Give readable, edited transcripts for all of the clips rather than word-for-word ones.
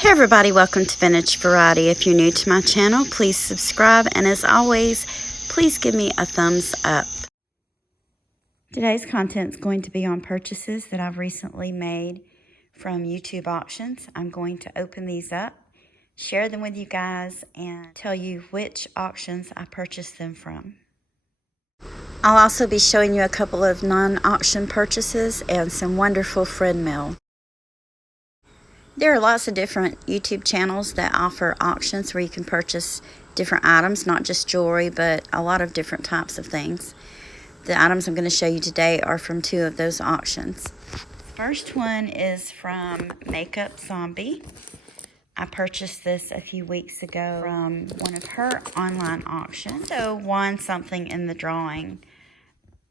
Hey everybody, welcome to Vintage Variety. If you're new to my channel, please subscribe, and as always, please give me a thumbs up. Today's content is going to be on purchases that I've recently made from YouTube auctions. I'm going to open these up, share them with you guys, and tell you which auctions I purchased them from. I'll also be showing you a couple of non-auction purchases and some wonderful friend mail. There are lots of different YouTube channels that offer auctions where you can purchase different items, not just jewelry, but a lot of different types of things. The items I'm going to show you today are from two of those auctions. First one is from Makeup Zombie. I purchased this a few weeks ago from one of her online auctions. So won something in the drawing.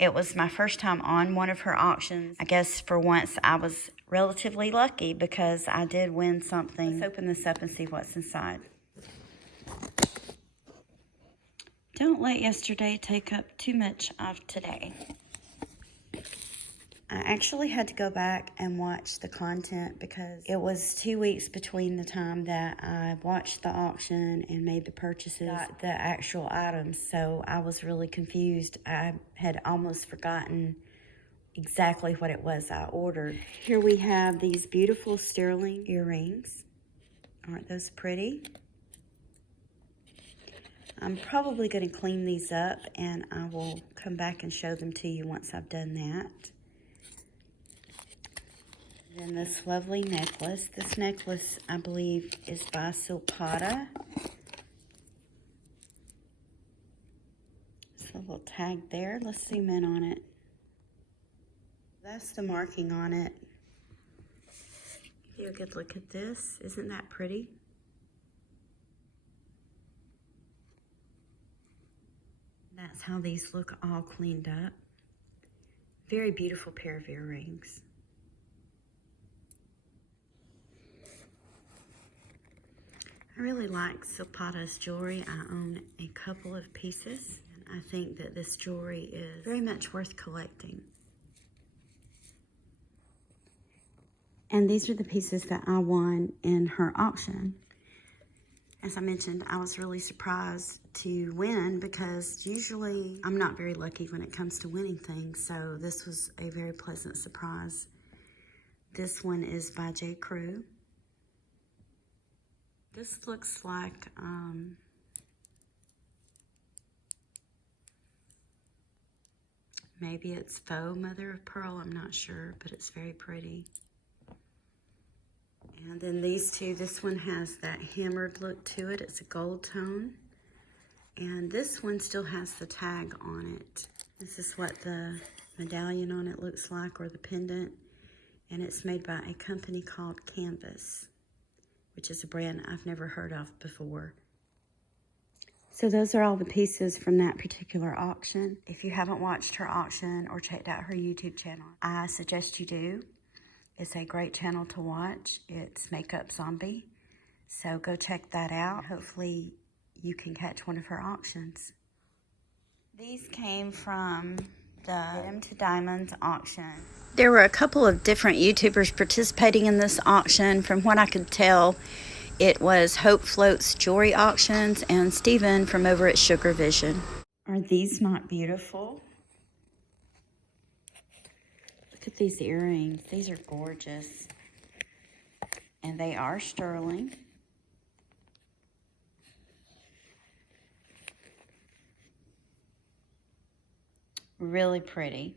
It was my first time on one of her auctions. I guess for once I was relatively lucky because I did win something. Let's open this up and see what's inside. Don't let yesterday take up too much of today. I actually had to go back and watch the content because it was 2 weeks between the time that I watched the auction and made the purchases, the actual items. So I was really confused. I had almost forgotten exactly what it was I ordered. Here we have these beautiful sterling earrings. Aren't those pretty? I'm probably going to clean these up and I will come back and show them to you once I've done that. Then this lovely necklace. This necklace, I believe, is by Silpata. There's a little tag there. Let's zoom in on it. That's the marking on it. Give you a good look at this. Isn't that pretty? That's how these look all cleaned up. Very beautiful pair of earrings. I really like Silpata's jewelry. I own a couple of pieces, and I think that this jewelry is very much worth collecting. And these are the pieces that I won in her auction. As I mentioned, I was really surprised to win because usually I'm not very lucky when it comes to winning things, so this was a very pleasant surprise. This one is by J. Crew. This looks like maybe it's faux mother of pearl, I'm not sure, but it's very pretty. And then these two, this one has that hammered look to it. It's a gold tone. And this one still has the tag on it. This is what the medallion on it looks like, or the pendant. And it's made by a company called Canvas, which is a brand I've never heard of before. So those are all the pieces from that particular auction. If you haven't watched her auction or checked out her YouTube channel, I suggest you do. It's a great channel to watch. It's Makeup Zombie. So go check that out. Hopefully you can catch one of her auctions. These came from the Denim to Diamonds auction. There were a couple of different YouTubers participating in this auction. From what I could tell, it was Hope Floats Jewelry Auctions and Steven from over at Sugar Vision. Are these not beautiful? Look at these earrings. These are gorgeous. And they are sterling. Really pretty.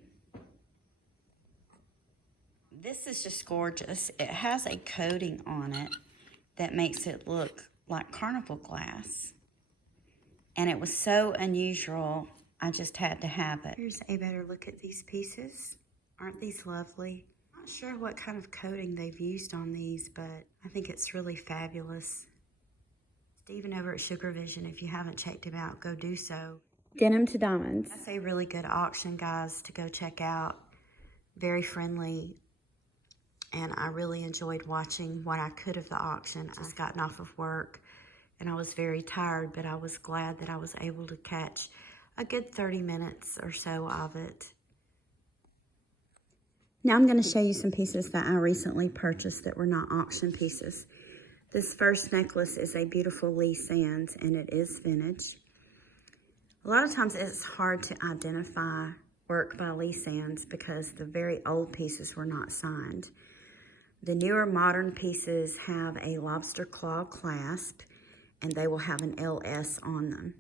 This is just gorgeous. It has a coating on it that makes it look like carnival glass. And it was so unusual, I just had to have it. Here's a better look at these pieces. Aren't these lovely? Not sure what kind of coating they've used on these, but I think it's really fabulous. Steven over at Sugar Vision, if you haven't checked him out, go do so. Denim to Diamonds. That's a really good auction, guys, to go check out. Very friendly. And I really enjoyed watching what I could of the auction. I just gotten off of work and I was very tired, but I was glad that I was able to catch a good 30 minutes or so of it. Now I'm going to show you some pieces that I recently purchased that were not auction pieces. This first necklace is a beautiful Lee Sands, and it is vintage. A lot of times it's hard to identify work by Lee Sands because the very old pieces were not signed. The newer modern pieces have a lobster claw clasp, and they will have an LS on them.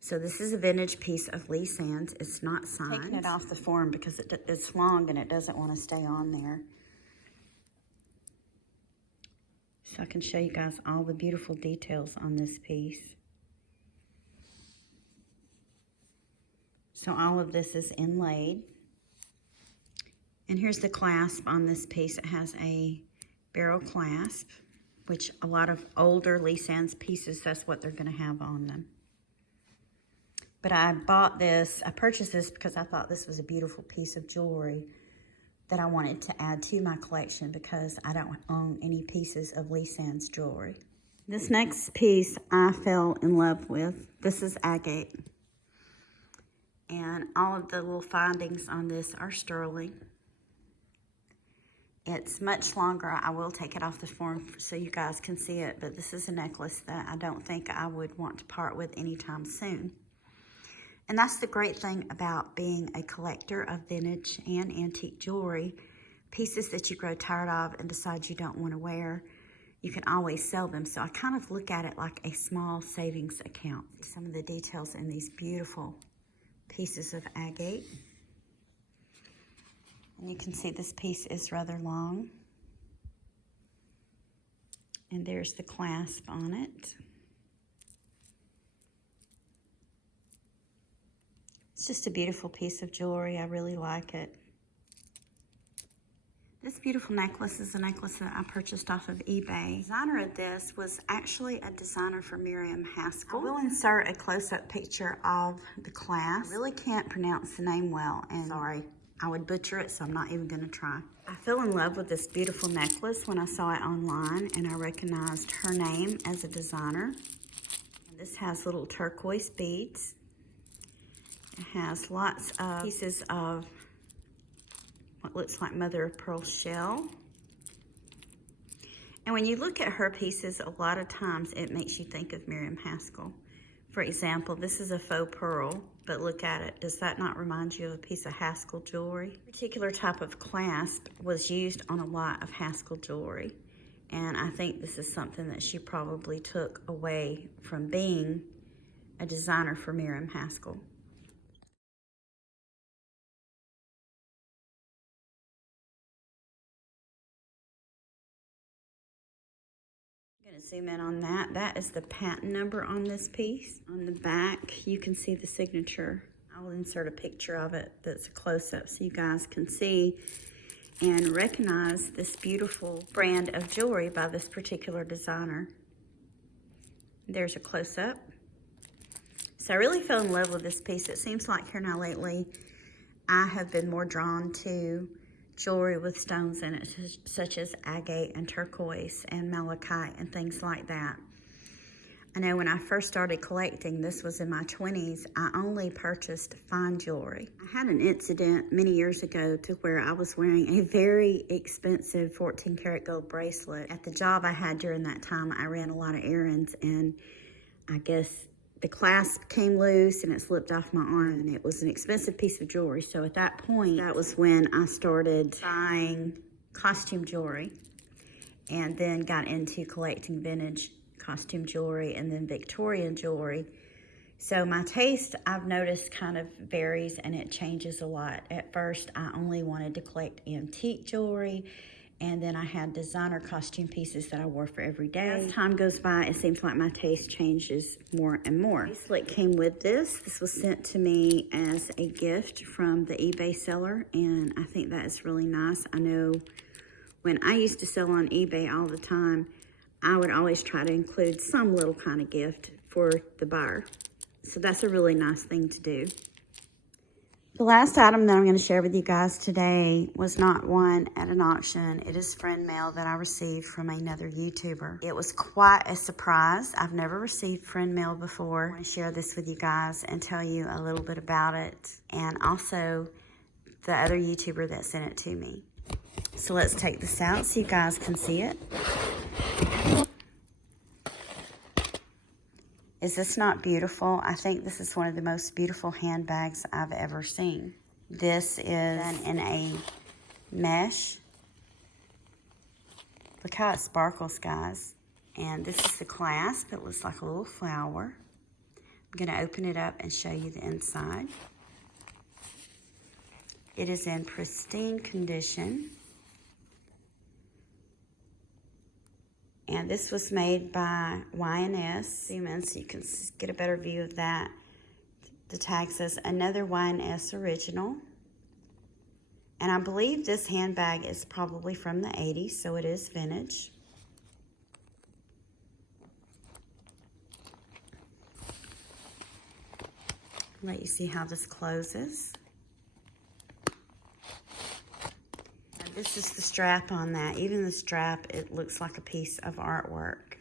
So this is a vintage piece of Lee Sands. It's not signed. Taking it off the form because it's long and it doesn't want to stay on there. So I can show you guys all the beautiful details on this piece. So all of this is inlaid. And here's the clasp on this piece. It has a barrel clasp, which a lot of older Lee Sands pieces, that's what they're going to have on them. But I purchased this because I thought this was a beautiful piece of jewelry that I wanted to add to my collection because I don't own any pieces of Lee Sands jewelry. This next piece I fell in love with. This is agate. And all of the little findings on this are sterling. It's much longer. I will take it off the form so you guys can see it, but this is a necklace that I don't think I would want to part with anytime soon. And that's the great thing about being a collector of vintage and antique jewelry. Pieces that you grow tired of and decide you don't want to wear, you can always sell them. So I kind of look at it like a small savings account. Some of the details in these beautiful pieces of agate. And you can see this piece is rather long. And there's the clasp on it. It's just a beautiful piece of jewelry. I really like it. This beautiful necklace is a necklace that I purchased off of eBay. The designer of this was actually a designer for Miriam Haskell. I will insert a close-up picture of the clasp. I really can't pronounce the name well, and sorry, I would butcher it, so I'm not even gonna try. I fell in love with this beautiful necklace when I saw it online, and I recognized her name as a designer. And this has little turquoise beads. It has lots of pieces of what looks like mother of pearl shell. And when you look at her pieces, a lot of times it makes you think of Miriam Haskell. For example, this is a faux pearl, but look at it. Does that not remind you of a piece of Haskell jewelry? This particular type of clasp was used on a lot of Haskell jewelry. And I think this is something that she probably took away from being a designer for Miriam Haskell. I'm going to zoom in on that. That is the patent number on this piece. On the back, you can see the signature. I will insert a picture of it that's a close-up so you guys can see and recognize this beautiful brand of jewelry by this particular designer. There's a close-up. So I really fell in love with this piece. It seems like here now lately, I have been more drawn to jewelry with stones in it, such as agate and turquoise and malachite and things like that. I know when I first started collecting, this was in my 20s, I only purchased fine jewelry. I had an incident many years ago to where I was wearing a very expensive 14 karat gold bracelet. At the job I had during that time, I ran a lot of errands, and I guess the clasp came loose and it slipped off my arm, and it was an expensive piece of jewelry. So at that point, that was when I started buying costume jewelry and then got into collecting vintage costume jewelry and then Victorian jewelry. So my taste, I've noticed, kind of varies and it changes a lot. At first, I only wanted to collect antique jewelry, and then I had designer costume pieces that I wore for every day. As time goes by, it seems like my taste changes more and more. The bracelet came with this. This was sent to me as a gift from the eBay seller, and I think that is really nice. I know when I used to sell on eBay all the time, I would always try to include some little kind of gift for the buyer. So that's a really nice thing to do. The last item that I'm going to share with you guys today was not won at an auction. It is friend mail that I received from another YouTuber. It was quite a surprise. I've never received friend mail before. I want to share this with you guys and tell you a little bit about it, and also the other YouTuber that sent it to me. So let's take this out so you guys can see it. Is this not beautiful? I think this is one of the most beautiful handbags I've ever seen. This is done in a mesh. Look how it sparkles, guys. And this is the clasp. It looks like a little flower. I'm going to open it up and show you the inside. It is in pristine condition. And this was made by Y&S Siemens, so you can get a better view of that. The tag says another Y&S original. And I believe this handbag is probably from the 80s, so it is vintage. Let you see how this closes. This is the strap on that. Even the strap, it looks like a piece of artwork.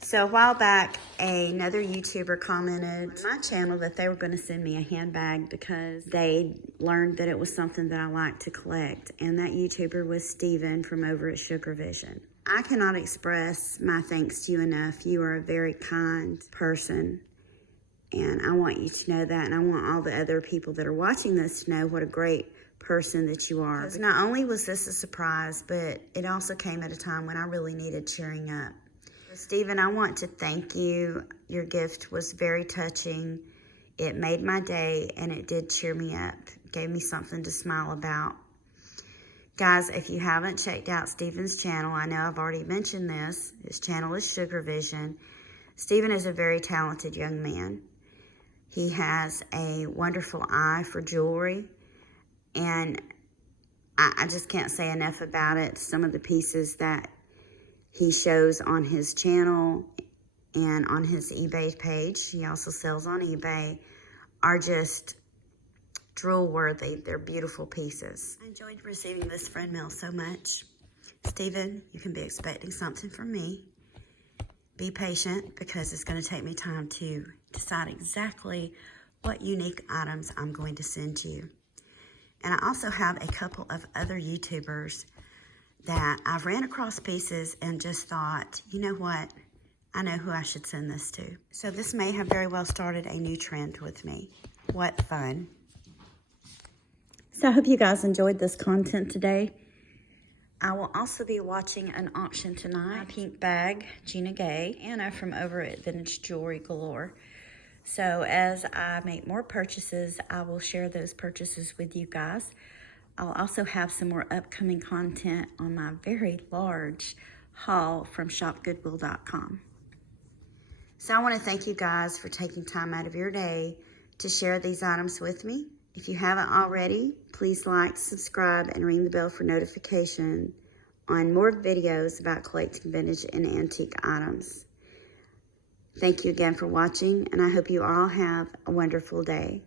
So a while back, another YouTuber commented on my channel that they were going to send me a handbag because they learned that it was something that I like to collect. And that YouTuber was Steven from over at Sugar Vision. I cannot express my thanks to you enough. You are a very kind person. And I want you to know that. And I want all the other people that are watching this to know what a great person that you are. Because not only was this a surprise, but it also came at a time when I really needed cheering up. Stephen, I want to thank you. Your gift was very touching. It made my day, and it did cheer me up. It gave me something to smile about. Guys, if you haven't checked out Stephen's channel, I know I've already mentioned this. His channel is Sugar Vision. Stephen is a very talented young man. He has a wonderful eye for jewelry, and I just can't say enough about it. Some of the pieces that he shows on his channel and on his eBay page, he also sells on eBay, are just drool worthy. They're beautiful pieces. I enjoyed receiving this friend mail so much. Stephen, you can be expecting something from me. Be patient because it's going to take me time to decide exactly what unique items I'm going to send you. And I also have a couple of other YouTubers that I've ran across pieces and just thought, you know what? I know who I should send this to. So this may have very well started a new trend with me. What fun. So I hope you guys enjoyed this content today. I will also be watching an auction tonight. My pink bag, Gina Gay, Anna from over at Vintage Jewelry Galore. So as I make more purchases, I will share those purchases with you guys. I'll also have some more upcoming content on my very large haul from shopgoodwill.com. So I want to thank you guys for taking time out of your day to share these items with me. If you haven't already, please like, subscribe, and ring the bell for notification on more videos about collecting vintage and antique items. Thank you again for watching, and I hope you all have a wonderful day.